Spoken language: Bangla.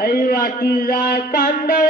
আইওয়া কিরা কান্দা